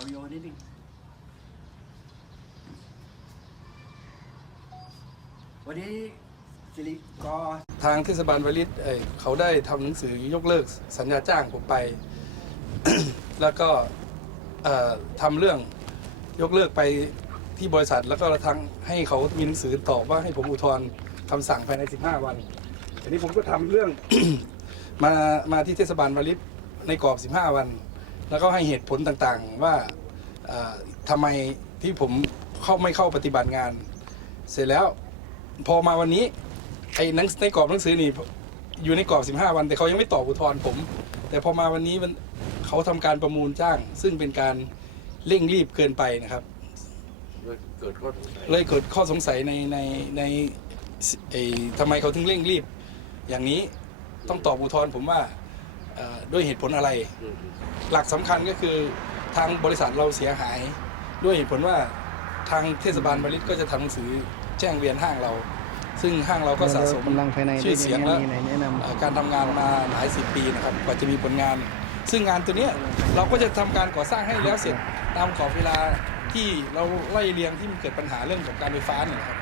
เอาโยนนิดนึงวันนี้สิริกรทางเทศบาลวลิตเอ่ยเขาได้ทำหนังสือยกเลิกสัญญาจ้างผมไป แล้วก็เอ่อทำเรื่องยกเลิกไปที่บริษัท แล้วก็ทางให้เขามีหนังสือตอบว่าให้ผมอุทธรณ์คำสั่งภายใน 15 วันทีนี้ผมก็ทำเรื่อง มามาที่เทศบาลวลิตในกรอบ 15 วัน แล้วก็ให้เหตุผลต่างๆ ว่าเอ่อทำไมที่ผมเข้าไม่เข้าปฏิบัติงาน เสร็จแล้วพอมาวันนี้ไอ้หนังในกรอบหนังสือนี่อยู่ในกรอบ 15 วัน แต่เขายังไม่ตอบอุทธรณ์ผม แต่พอมาวันนี้มันเขาทำการประมูลจ้าง ซึ่งเป็นการเร่งรีบเกินไปนะครับเกิดข้อสงสัยเลยเกิดข้อสงสัยในในในไอ้ทำไมเขาถึงเร่งรีบ อย่างนี้ต้องตอบอุทธรณ์ผมว่าเอ่อ ด้วยเหตุผลอะไรอืมหลักสำคัญก็คือทางบริษัทเราเสียหาย ด้วยเหตุผลว่าทางเทศบาลบริษก็จะทำหนังสือแจ้งเวียนห้างเรา ซึ่งห้างเราก็สะสมกำลังภายในชื่อเสียงและมีอะไรแนะนเอ่อการทำงานมาหลายสิบปีนะครับกว่าจะมีผลงาน ซึ่งงานตัวเนี้ยเราก็จะทำการก่อสร้างให้แล้วเสร็จตามกรอบเวลาที่เราไล่เรียงที่มันเกิดปัญหาเรื่องของการไฟฟ้าเนี่ยนะครับ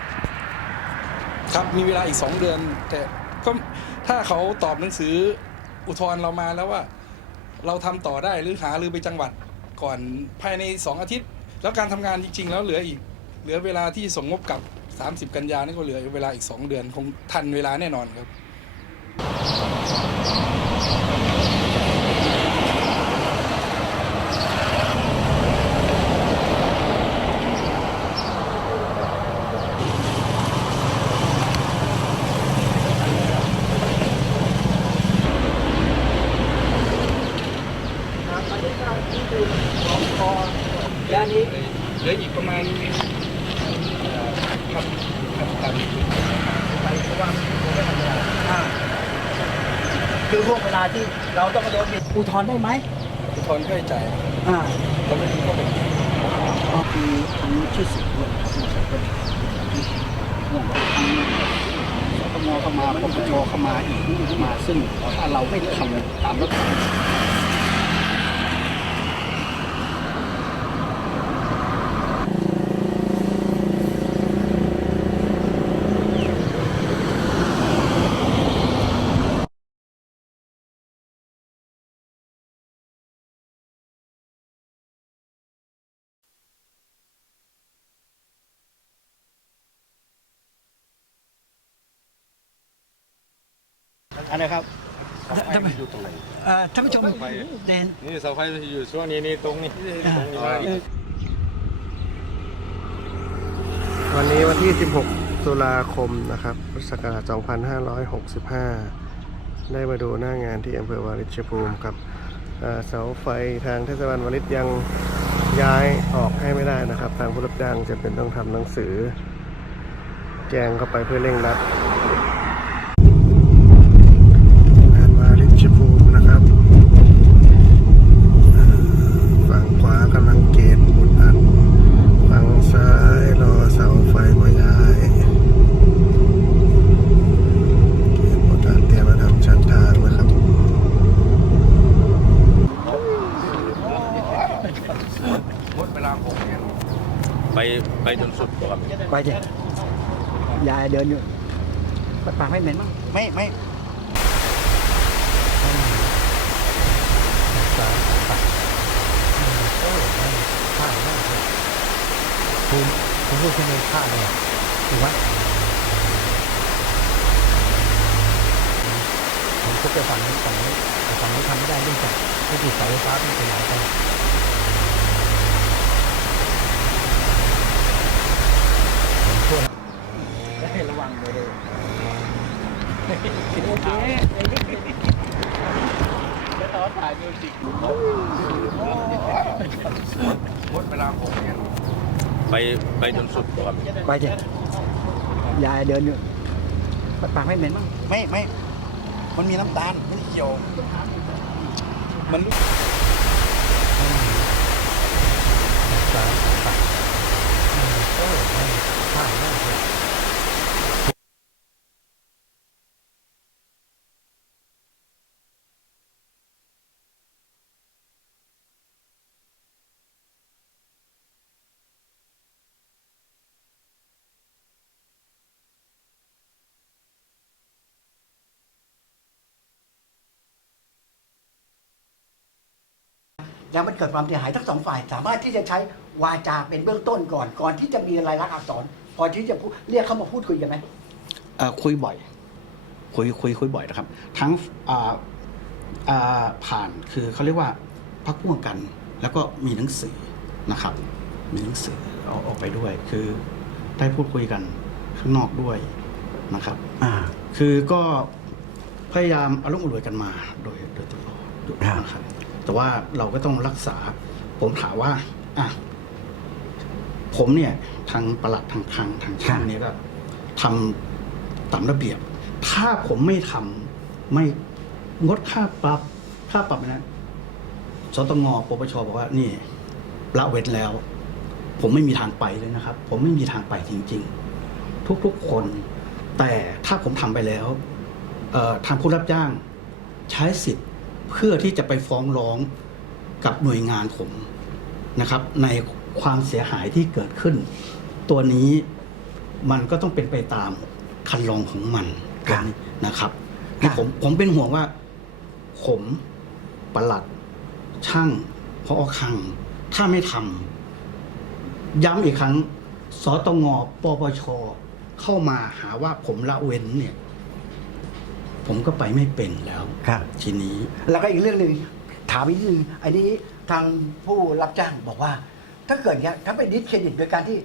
ครับมีเวลาอีก 2 เดือน แต่ก็ถ้าเขาตอบหนังสือ อุทธรณ์เรามาแล้วว่า เราทำต่อได้หรือหาหรือไปจังหวัดก่อนภายใน 2 อาทิตย์ แล้วการทำงานจริง ๆ แล้วเหลืออีก เหลือเวลาที่ส่งงบกลับ 30 กันยานี่ก็เหลือเวลาอีก 2 เดือนคงทันเวลาแน่นอนครับอันนี้ก็ที่ดื่มของคอ และอันนี้เหลืออีกประมาณครับครับตันไปเพราะว่ามันไม่ธรรมดาอ่าคือพวกเวลาที่เราต้องมาโดนบิดอุทธรณ์ได้ไหมอุทธรณ์ค่าใช้จ่ายอ่าเราไม่มีข้อกำหนดก็คืออันนี้ชื่อสิทธิ์ด้วยนะครับห่วงว่าทางสตงเข้ามาปปชเข้ามาอีกมาซึ่งถ้าเราไม่ทำตามรัฐธรรมนูญ อันนะครับทำไมอยู่ตรงไหนเอ่อท่านผู้ชมเดนนี่เสาไฟอยู่ช่วงนี้นี่ตรงนี้ตรงนี้มากวันนี้วันที่ 16 ตุลาคมนะครับพุทธศักราช 2565 ได้มาดูหน้างานที่อำเภอวาริชภูมิกับเอ่อเสาไฟทางเทศบาลวาริชยังย้ายออกให้ไม่ได้นะครับ ทางผู้รับจ้างจะเป็นต้องทำหนังสือ แจ้งเข้าไปเพื่อเร่งรัด งานวาริชภูมินะครับเอ่อฝั่งขวากำลังเกณฑ์บุญอัดฝั่งซ้ายรอเสาไฟมาย้ายเกณฑ์บุญอัดเตรียมมาทำชั้นทางนะครับ หมดเวลาผมเนี่ย ไปไปจนสุดก่อน ไปเถอะยายเดินอยู่ปากไม่เหม็นมั้งไม่ไม่คุณคุณพูดแค่ในข้าเลยถูกไหมผมก็จะฝั่งนี้ฝั่งนี้แต่ฝั่งนี้ทำไม่ได้เนื่องจากไม่ติดเสาไฟฟ้าที่ขยายไป ให้ระวังเลย โอเคแล้วต่อถ่ายมิวสิกหมดเวลาผมเนี่ยไปไปจนสุดก่อนไปเถอะยายเดินอยู่ปากไม่เหม็นมั้งไม่ไม่มันมีน้ำตาลไม่ได้เกี่ยว มันรู้สามปัดเออข้าวน่าจะ แล้วมันเกิดความเสียหายทั้งสองฝ่าย สามารถที่จะใช้วาจาเป็นเบื้องต้นก่อน ก่อนที่จะมีรายลักษณ์อักษรก่อนที่จะพูดเรียกเข้ามาพูดคุยกันไหมเอ่อคุยบ่อย คุยคุยคุยบ่อยนะครับ ทั้งอ่าอ่าผ่านคือเขาเรียกว่าพักพ่วงกัน แล้วก็มีหนังสือนะครับ มีหนังสือเอาออกไปด้วย คือได้พูดคุยกันข้างนอกด้วยนะครับ อ่า คือก็พยายามอารมณ์อรวยกันมาโดยโดยตลอดครับนะครับ แต่ว่าเราก็ต้องรักษา ผมถามว่าอะผมเนี่ย ทางประหลัดทางคลังทางช่างเนี่ยก็ทำตามระเบียบ ถ้าผมไม่ทำไม่งดค่าปรับค่าปรับนะสตงปปชบอกว่า นี่ละเว้นแล้ว ผมไม่มีทางไปเลยนะครับ ผมไม่มีทางไปจริง ๆ ทุกๆคน แต่ถ้าผมทำไปแล้วทางผู้รับจ้าง ใช้สิทธิ์ เพื่อที่จะไปฟ้องร้องกับหน่วยงานผมนะครับ ในความเสียหายที่เกิดขึ้น ตัวนี้มันก็ต้องเป็นไปตามคันลองของมันครับนะครับผมผมเป็นห่วงว่า ผมประหลัด ช่างพอคัง ถ้าไม่ทำย้ำอีกครั้งสตงปปชเข้ามาหาว่าผมละเว้นเนี่ย ผมก็ไปไม่เป็นแล้วครับ ทีนี้ แล้วก็อีกเรื่องหนึ่งถามอีกนิดนึงอันนี้ทางผู้รับจ้างบอกว่า ถ้าเกิดเนี้ยถ้าไปดิสเครดิตโดยการที่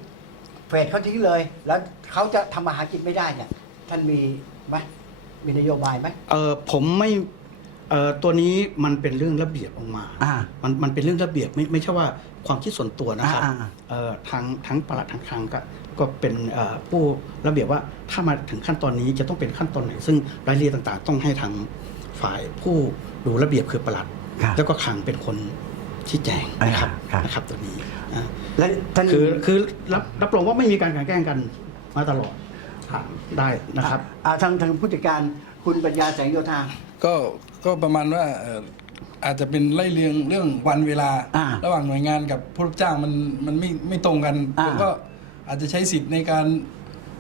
เฟดเขาทิ้งเลย แล้วเขาจะทำมาหากินไม่ได้เนี่ย ท่านมีไหมมีนโยบายไหม เออผมไม่เออตัวนี้มันเป็นเรื่องระเบียบออกมา อ่า มันมันเป็นเรื่องระเบียบไม่ไม่ใช่ว่า ความคิดส่วนตัวนะครับอ่าอ่าเออทางทั้งประหลัดทางคลังก็ก็เป็นเอ่อผู้ระเบียบว่าถ้ามาถึงขั้นตอนนี้จะต้องเป็นขั้นตอนไหน ซึ่งรายละเอียดต่างๆ ต้องให้ทางฝ่ายผู้ดูระเบียบคือประหลัดครับแล้วก็คลังเป็นคนชี้แจงนะครับอ่าครับนะครับตัวนี้อ่าและท่านคือคือรับรับรองว่าไม่มีการกลั่นแกล้งกันมาตลอดถามได้นะครับอ่าทางทางผู้จัดการคุณปัญญาแสงโยธาก็ก็ประมาณว่าเอ่ออาจจะเป็นไล่เรียงเรื่องวันเวลา อ่าระหว่างหน่วยงานกับผู้รับจ้างมันมันไม่ไม่ตรงกันอ่า ผมก็อาจจะใช้สิทธิ์ในการ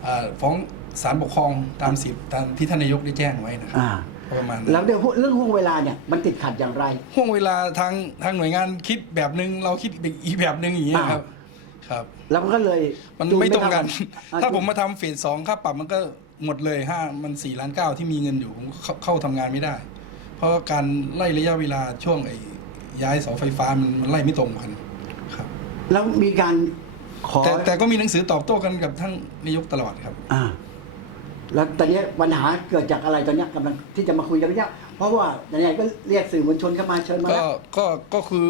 อ่าฟ้องศาลปกครองตามสิทธิ์ตามที่ท่านนายกได้แจ้งไว้นะครับอ่า ประมาณแล้นั้วนเดี๋ยวเรื่องห่วงเวลาเนี่ยมันติดขัดอย่างไร ห่วงเวลาทางทางหน่วยงานคิดแบบหนึ่งเราคิดอีกแบบหนึ่งอย่างเงี้ยครับครับ แล้วมันก็เลยมันไม่ตรงกันอ่ถ้าผมมาทำเฟสสองค่าปรับมันก็หมดเลยห้ามันสี่ล้านเก้าที่มีเงินอยู่ผมเข้าเข้าทำงานไม่ได้เพ ราะการไล่ระยะเวลาช่วงไอ้ย้ายเสาไฟฟ้ามันมันไล่ไม่ตรงกันครับ แล้วมีการขอแต่แต่ก็มีหนังสือตอบโต้กันกับท่านนายกตลอดครับ อ่า แล้วตอนนี้ปัญหาเกิดจากอะไรตอนเนี้ยกำลังที่จะมาคุยกันเนี่ยเพราะว่าไหนๆก็เรียกสื่อมวลชนเข้ามาเชิญมาก็แล้วก็ก็คือ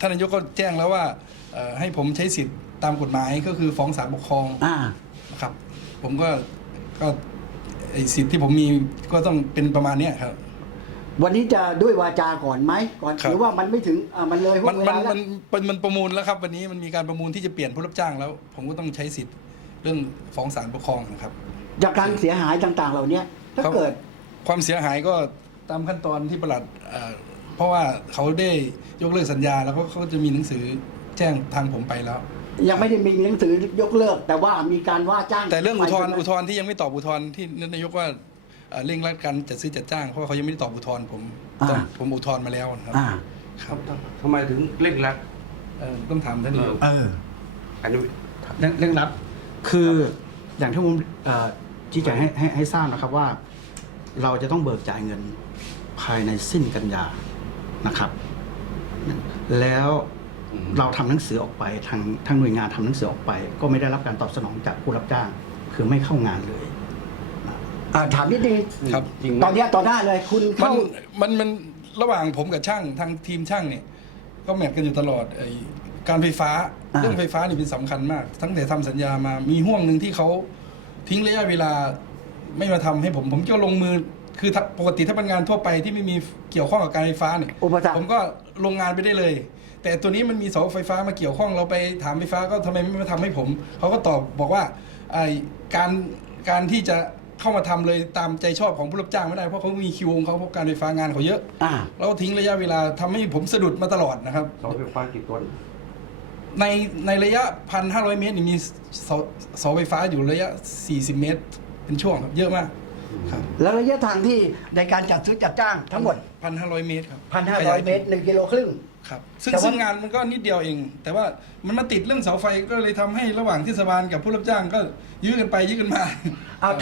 ท่านนายกก็แจ้งแล้วว่าเอ่อให้ผมใช้สิทธิ์ตามกฎหมายก็คือฟ้องศาลปกครองอ่า นะครับ ผมก็ก็ไอ้สิทธิ์ที่ผมมีก็ต้องเป็นประมาณเนี้ยครับ วันนี้จะด้วยวาจาก่อนไหมก่อนครับ หรือว่ามันไม่ถึงอ่ามันเลยห่วมันงเวมันลาแล้วมันมันมันประมูลแล้วครับ วันนี้มันมีการประมูลที่จะเปลี่ยนผู้รับจ้างแล้ว ผมก็ต้องใช้สิทธิ์เรื่องฟ้องศาลปกครองนะครับ จากการเสียหายต่างๆ เหล่านี้ถ้าครับ เกิด ความเสียหายก็ตามขั้นตอนที่ประหลัดเอ่อเพราะว่าเขาได้ยกเลิกสัญญาแล้วก็เขาจะมีหนังสือแจ้งทางผมไปแล้ว ยังไม่ได้มีหนังสือยกเลิก แต่ว่ามีการว่าจ้างแต่เรื่องอุทธรณ์ไปอุทธรณ์ที่ยังไม่ตอบอุทธรณ์ที่นายกว่า เอ่อเร่งรัดการจัดซื้อจัดจ้างเพราะว่าเขายังไม่ได้ตอบอุทธรณ์ผมต้องผมอุทธรณ์มาแล้วนะครับอ่า ครับทำไมถึงเร่งรัด เอ่อต้องถามท่านนายก เออ อันนี้ เรื่องเรื่องรับคืออย่างที่ผมเอ่อชี้แจงให้ให้ให้ทราบนะครับว่า เราจะต้องเบิกจ่ายเงินภายในสิ้นกันยานะครับ แล้วเราทำหนังสือออกไปทางทางหน่วยงานทำหนังสือออกไป ก็ไม่ได้รับการตอบสนองจากผู้รับจ้าง คือไม่เข้างานเลย อ่าถามนิดนึงครับ จริงไหม ตอนเนี้ยต่อหน้าเลยคุณมันเข้ามันมันระหว่างผมกับช่างทางทีมช่างเนี่ย ก็แมทกันอยู่ตลอดไอ้การไฟฟ้าอ่าเรื่องไฟฟ้านี่เป็นสำคัญมากทั้งแต่ทำสัญญามามีห่วงหนึ่งที่เขาทิ้งระยะเวลาไม่มาทำให้ผม ผมก็ลงมือคือถ้าปกติถ้าเป็นงานทั่วไปที่ไม่มีเกี่ยวข้องกับการไฟฟ้าเนี่ย อุปสรรค ผมก็ลงงานไปได้เลย แต่ตัวนี้มันมีเสาไฟฟ้ามาเกี่ยวข้องเราไปถามไฟฟ้าก็ทำไมไม่มาทำให้ผม เขาก็ตอบบอกว่าไอ้การการที่จะ เข้ามาทำเลยตามใจชอบของผู้รับจ้างไม่ได้ เพราะเขามีคิวของเขาเพราะการไฟฟ้างานเขาเยอะอ่าแล้วทิ้งระยะเวลาทำให้ผมสะดุดมาตลอดนะครับเสาไฟฟ้ากี่ต้นในในระยะพันห้าร้อยเมตรนี่มีเสาเสาไฟฟ้าอยู่ระยะสี่สิบเมตร เป็นช่วงครับเยอะมากครับแล้วระยะทางที่ในการจัดซื้อจัดจ้างทั้งหมดพันห้าร้อยเมตรครับ 1,500 เมตร 1 กิโลครึ่งครับซึ่งแต่ว่าซึ่งงานมันก็นิดเดียวเอง แต่ว่ามันมาติดเรื่องเสาไฟก็เลยทำให้ระหว่างเทศบาลกับผู้รับจ้างก็ยื้อกันไปยื้อกันมาเอา